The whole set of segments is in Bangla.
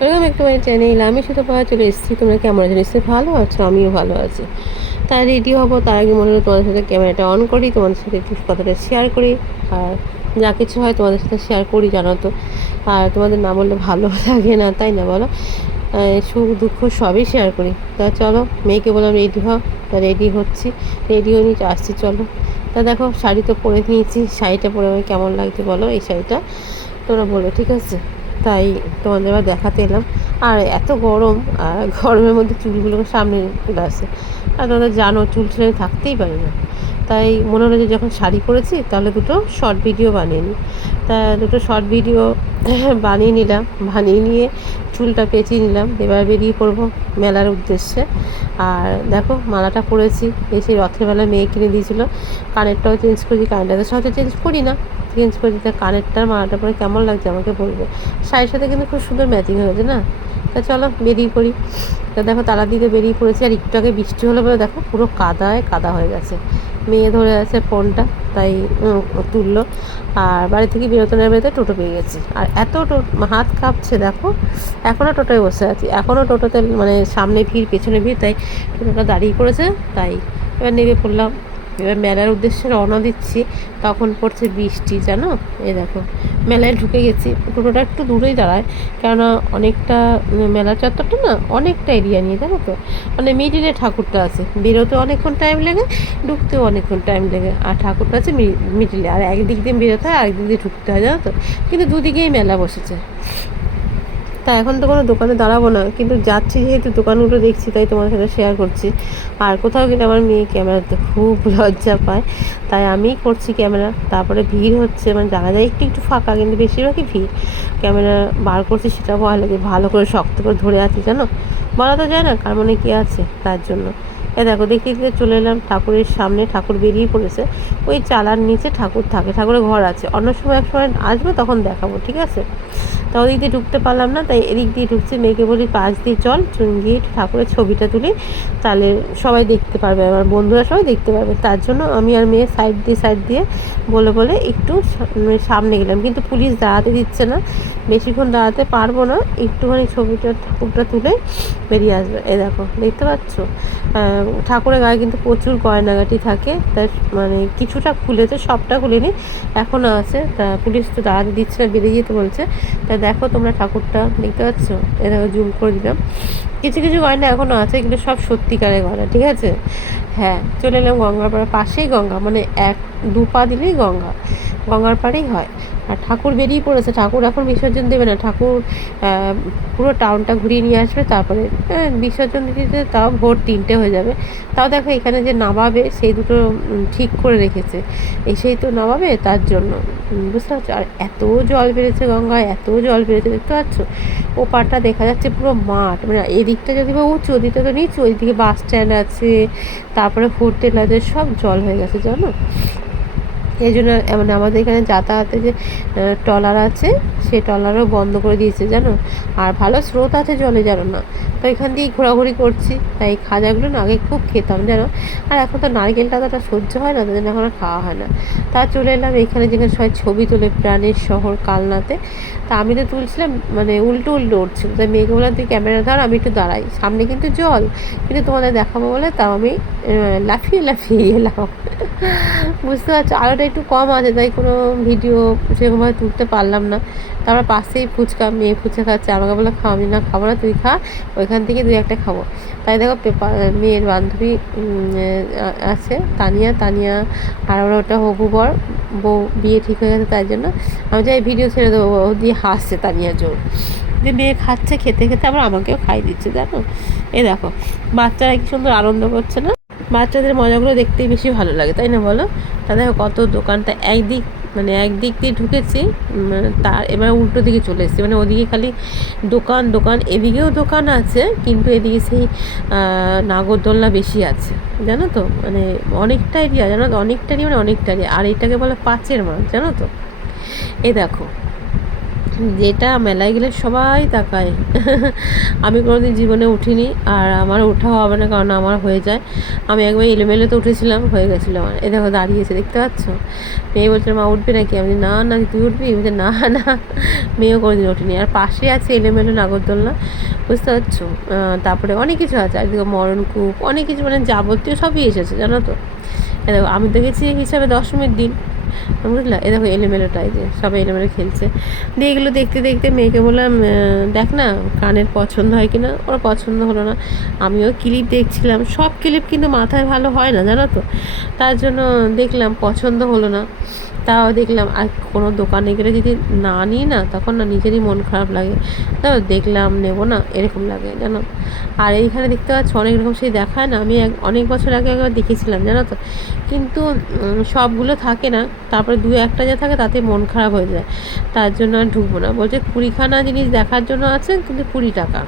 ওরকম একটু ট্রেনে এলাম, আমি শুধু পাওয়া চলে এসেছি। তোমরা কেমন আছো? নিশ্চয়ই ভালো আছো, আমিও ভালো আছি। তাই রেডি হব, তার আগে মনে হলো তোমাদের সাথে ক্যামেরাটা অন করি, তোমাদের সাথে একটু কথাটা শেয়ার করি। আর যা কিছু হয় তোমাদের সাথে শেয়ার করি, জানো তো। আর তোমাদের না বললে ভালো লাগে না, তাই না বলো? সুখ, দুঃখ সবই শেয়ার করি। তা চলো, মেয়েকে বললাম, রেডি হও তা রেডি হচ্ছি। রেডি হয়ে নিয়ে আসছি, চলো। তা দেখো, শাড়ি তো পরে নিয়েছি, শাড়িটা পরে আমার কেমন লাগছে বলো? এই শাড়িটা তোমরা বলো, ঠিক আছে? তাই তোমাদের এবার দেখাতে এলাম। আর এত গরম, আর গরমের মধ্যে চুলগুলোকে সামনে চলে আসে। আর তোমাদের জানো, চুল ছেড়ে থাকতেই পারি না। তাই মনে হলো যে যখন শাড়ি পরেছি, তাহলে দুটো শর্ট ভিডিও বানিয়ে নিই। তা দুটো শর্ট ভিডিও বানিয়ে নিলাম, বানিয়ে নিয়ে চুলটা পেঁচিয়ে নিলাম। এবার বেরিয়ে পড়ব মেলার উদ্দেশ্যে। আর দেখো, মালাটা পরেছি। এসে রথের বেলা মেয়ে কিনে দিয়েছিলো। কানেরটাও চেঞ্জ করেছি কানেরটা তো সহজে চেঞ্জ করি না। চেঞ্জ করেছি তা কানেরটার মালাটা পরে কেমন লাগছে আমাকে বলবে? শাড়ির সাথে কিন্তু খুব সুন্দর ম্যাচিং হয়েছে না? তা চলো, বেরিয়ে পড়ি। তা দেখো তালা দিতে বেরিয়ে পড়েছি, আর একটু আগে বৃষ্টি হলো বলে দেখো, পুরো কাদায় কাদা হয়ে গেছে। মেয়ে ধরে আছে ফোনটা, তাই তুললো। আর বাড়ি থেকে বেরোতে না বেরোতে টোটো পেয়ে গেছি। আর এত হাত কাঁপছে দেখো এখনও টোটোয় বসে আছি। এখনও টোটোতে মানে সামনে ভিড়, পেছনে ভিড়, তাই টোটোটা দাঁড়িয়ে পড়েছে, তাই এবার নেমে পড়লাম। এবার মেলার উদ্দেশ্যে রওনা দিচ্ছি। তখন পড়ছে বৃষ্টি, জানো? এই দেখো, মেলায় ঢুকে গেছি। টোটোটা একটু দূরেই দাঁড়ায়, কেননা অনেকটা মেলা চত্বরটা না, অনেকটা এরিয়া নিয়ে, জানো তো? মানে মিডিলে ঠাকুরটা আছে। বেরোতে অনেকক্ষণ টাইম লাগে, ঢুকতেও অনেকক্ষণ টাইম লাগে। আর ঠাকুরটা আছে মিডিলে আর একদিক দিয়ে বেরোতে হয় আরেকদিক দিয়ে ঢুকতে হয়, জানো তো? কিন্তু দুদিকেই মেলা বসেছে। তা এখন তো কোনো দোকানে দাঁড়াবো না। কিন্তু যাচ্ছি যেহেতু দোকানগুলো দেখছি, তাই তোমার সাথে শেয়ার করছি। আর কোথাও কিন্তু আমার মেয়ে ক্যামেরাতে খুব লজ্জা পায়। তাই আমি করছি ক্যামেরা। তারপরে ভিড় হচ্ছে মানে জায়গা যায় একটু একটু ফাঁকা, কিন্তু বেশিরভাগই ভিড়। ক্যামেরা বার করছি সেটা ভয় লাগে। ভালো করে শক্ত করে ধরে আছি, জানো? বলা তো যায় না কার মনে কী আছে, তার জন্য। এ দেখো, দেখতে দেখতে চলে এলাম ঠাকুরের সামনে, ঠাকুর বেরিয়ে পড়েছে। ওই চালার নিচে ঠাকুর থাকে, ঠাকুরের ঘর আছে। অন্য সময় এক সময় আসবে, তখন দেখাবো, ঠিক আছে? তা ওদিক দিয়ে ঢুকতে পারলাম না, তাই এদিক দিয়ে ঢুকছে, মেয়েকে বলি পাশ দিয়ে চল গিয়ে ঠাকুরের ছবিটা তুলি, তাহলে সবাই দেখতে পারবে, আমার বন্ধুরা সবাই দেখতে পারবে। তার জন্য আমি আর মেয়ে সাইড দিয়ে সাইড দিয়ে বলে বলে একটু মানে সামনে গেলাম। কিন্তু পুলিশ দাঁড়াতে দিচ্ছে না, বেশিক্ষণ দাঁড়াতে পারব না, একটুখানি ছবিটা, ঠাকুরটা তুলে বেরিয়ে আসবে। এ দেখো, দেখতে পাচ্ছ? ঠাকুরের গায়ে কিন্তু প্রচুর গয়নাগাটি থাকে তাই মানে কিছুটা খুলেছে, সবটা খুলেনি এখনও আছে, তা পুলিশ তো দাঁড়াতে দিচ্ছে না, বেরিয়ে যেতে বলছে, তা দেখো তোমরা ঠাকুরটা দেখতে পাচ্ছ? এ জুম করে দিলাম। কিছু কিছু গয়না এখনও আছে কিন্তু সব সত্যিকারের গয়না, ঠিক আছে? হ্যাঁ চলে এলাম গঙ্গার পাড়ে পাশেই গঙ্গা মানে এক দু পা দিলেই গঙ্গা, গঙ্গার পাড়েই হয়। আর ঠাকুর বেরিয়ে পড়েছে। ঠাকুর এখন বিসর্জন দেবে না। ঠাকুর পুরো টাউনটা ঘুরিয়ে নিয়ে আসবে তারপরে আহ, বিসর্জন দিতে দিতে তাও ভোর তিনটে হয়ে যাবে। তাও দেখো এখানে যে নামাবে সেই দুটো ঠিক করে রেখেছে। এসেই তো নামাবে তার জন্য। বুঝতে পারছ? আর এত জল বেড়েছে গঙ্গায় এত জল বেড়েছে দেখতে পাচ্ছ? ও পাড়টা দেখা যাচ্ছে পুরো মাঠ। মানে এদিকটা যদি বা উঁচু ওদিকটা তো নিচু ওইদিকে বাস স্ট্যান্ড আছে তারপরে হোটেল আছে সব জল হয়ে গেছে জানো? এই জন্য মানে আমাদের এখানে যাতায়াতে যে ট্রলার আছে, সেই ট্রলারও বন্ধ করে দিয়েছে, জানো? আর ভালো স্রোত আছে জলে, জানো না? তো এখান দিয়েই ঘোরাঘুরি করছি। তাই খাজাগুলো না আগে খুব খেতাম, জানো? আর এখন তো নারকেলটা তো সহ্য হয় না জন্য এখন আর খাওয়া হয় না। তা চলে এলাম এখানে যেখানে সবাই ছবি তোলে, প্রাণের শহর কালনাতে। তা আমি তো তুলছিলাম মানে উল্টো উল্টো উঠছিল। তাই মেয়েকে বললাম, তুই ক্যামেরা ধর, আমি একটু দাঁড়াই। সামনে কিন্তু জল, কিন্তু তোমাদের দেখাবো বলে তাও আমি লাফিয়ে লাফিয়ে এলাম। বুঝতে পারছ? আলোটা একটু কম আছে, তাই কোনো ভিডিও সেরকমভাবে তুলতে পারলাম না। তারপর পাশেই ফুচকা, মেয়ে ফুচকা খাচ্ছে। আমাকে বলে খাও আমি না, খাব না, তুই খা, ওইখান থেকে দুই একটা খাব। তাই দেখো, পেপার, মেয়ের বান্ধবী আছে, তানিয়া তানিয়া আর ওরা ওটা হবু বর। বউ, বিয়ে ঠিক হয়ে গেছে তাই জন্য। আমি যাই ভিডিও ছেড়ে দেবো, ও দিয়ে হাসছে তানিয়া জোর। যে মেয়ে খাচ্ছে, খেতে খেতে আবার আমাকেও খাই দিচ্ছে, জানো? এই দেখো, বাচ্চারা কি সুন্দর আনন্দ করছে না? বাচ্চাদের মজাগুলো দেখতেই বেশি ভালো লাগে, তাই না বলো? তা দেখো কত দোকানটা একদিক মানে একদিক দিয়ে ঢুকেছি তার এবার উল্টো দিকে চলে এসেছি মানে ওদিকে খালি দোকান দোকান, এদিকেও দোকান আছে, কিন্তু এদিকে সেই নাগরদোলনা বেশি আছে, জানো তো? মানে অনেকটা এরিয়া জানো তো? অনেকটা মানে অনেকটা আর এটাকে বলে পাঁচের মাছ জানো তো? এ দেখো যেটা মেলায় গেলে সবাই তাকায়। আমি কোনোদিন জীবনে উঠিনি আর আমার ওঠা হবে না কারণ আমার হয়ে যায়। আমি একবার এলোমেলোতে উঠেছিলাম, হয়ে গেছিল আমার। এ দেখো দাঁড়িয়েছে দেখতে পাচ্ছ? মেয়ে বলছে, মা, উঠবে নাকি? আমি না না, তুই উঠবি? বলছে, না না। মেয়েও কোনোদিন ওঠেনি। আর পাশে আছে এলোমেলো নাগরদোলনা, বুঝতে পারছ? তারপরে অনেক কিছু আছে। একদিকে মরণকূপ অনেক কিছু মানে যাবতীয় সবই এসেছে, জানো তো? দেখো, আমি তো গেছি হিসাবে দশমীর দিন। বুঝলা? এ দেখো এলোমেলোটাই যে সবাই এলোমেলো খেলছে। দিয়ে এগুলো দেখতে দেখতে মেয়েকে বললাম দেখ না, কানের পছন্দ হয় কিনা? ওরা পছন্দ হলো না। আমিও ক্লিপ দেখছিলাম। সব ক্লিপ কিন্তু মাথায় ভালো হয় না, জানো তো? তার জন্য দেখলাম পছন্দ হলো না। তাও দেখলাম, আর কোনো দোকানে গেলে যদি না নিই না, তখন না নিজেরই মন খারাপ লাগে। তো দেখলাম নেব না, এরকম লাগে, জানো? আর এইখানে দেখতে পাচ্ছ, অনেক রকম সেই দেখায় না, আমি অনেক বছর আগে একবার দেখেছিলাম, জানো তো? কিন্তু সবগুলো থাকে না, তারপরে দু একটা যা থাকে, তাতে মন খারাপ হয়ে যায়। তার জন্য আর ঢুকবো না। বলছে কুড়িখানা জিনিস দেখার জন্য আছে, কিন্তু কুড়ি টাকা।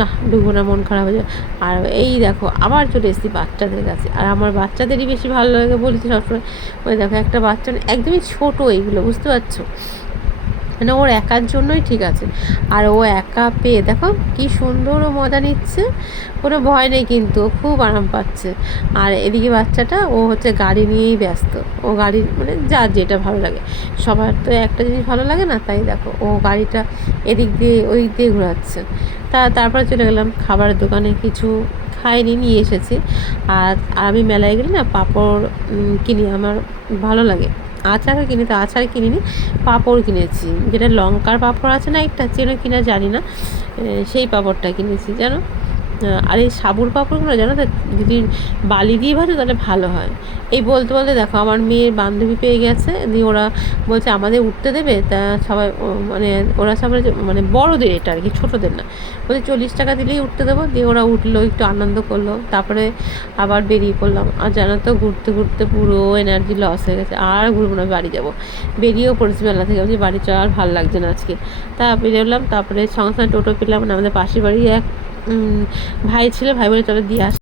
না, ঢুকবো না, মন খারাপ হয়ে যায় আর এই দেখো, আবার চলে এসেছি বাচ্চাদের কাছে। আর আমার বাচ্চাদেরই বেশি ভালো লাগে বলেছি সবসময়। ওই দেখো, একটা বাচ্চা না- একদমই ছোটো এইগুলো বুঝতে পারছ? মানে ওর একার জন্যই ঠিক আছে। আর ও একা পেয়ে, দেখো কি সুন্দর ও মজা নিচ্ছে। কোনো ভয় নেই কিন্তু, ও খুব আরাম পাচ্ছে। আর এদিকে বাচ্চাটা, ও হচ্ছে গাড়ি নিয়েই ব্যস্ত। ও গাড়ি মানে যার যেটা ভালো লাগে। সবার তো একটা জিনিস ভালো লাগে না, তাই দেখো, ও গাড়িটা এদিক দিয়ে ওই দিক দিয়ে ঘোরাচ্ছে। তা, তারপরে চলে গেলাম খাবারের দোকানে কিছু খাইনি, নিয়ে এসেছি। আর আমি মেলায় গেলে না পাঁপড় কিনি, আমার ভালো লাগে। আচারও কিনি, তো আচার কিনিনি, পাঁপড় কিনেছি। যেটা লঙ্কার পাঁপড় আছে না একটা, চেনো কিনা জানি না সেই পাঁপড়টা কিনেছি, জানো? আর এই সাবুর পাঁপড়গুলো জানো তো, যদি বালি দিয়ে ভাজো তাহলে ভালো হয়। এই বলতে বলতে দেখো, আমার মেয়ের বান্ধবী পেয়ে গেছে, দিয়ে ওরা বলছে আমাদের উঠতে দেবে, তা সবাই মানে ওরা সবাই মানে বড়দের এটা আর কি, ছোটোদের না। বলছে চল্লিশ টাকা দিলেই উঠতে দেবো, দিয়ে ওরা উঠল, একটু আনন্দ করল, তারপরে আবার বেরিয়ে পড়লাম। আর জানো তো, ঘুরতে ঘুরতে পুরো এনার্জি লস হয়ে গেছে, আর ঘুরবো না, বাড়ি যাব। বেরিয়েও পড়েছি মেলা থেকে, বলছি বাড়ি চল, আর ভালো লাগছে না আজকে। তা বেরোলাম, তারপরে সঙ্গে সঙ্গে টোটো পেলাম না আমাদের পাশের বাড়ি এক ভাই ছিল ভাই বলে চলো দিয়ে আস।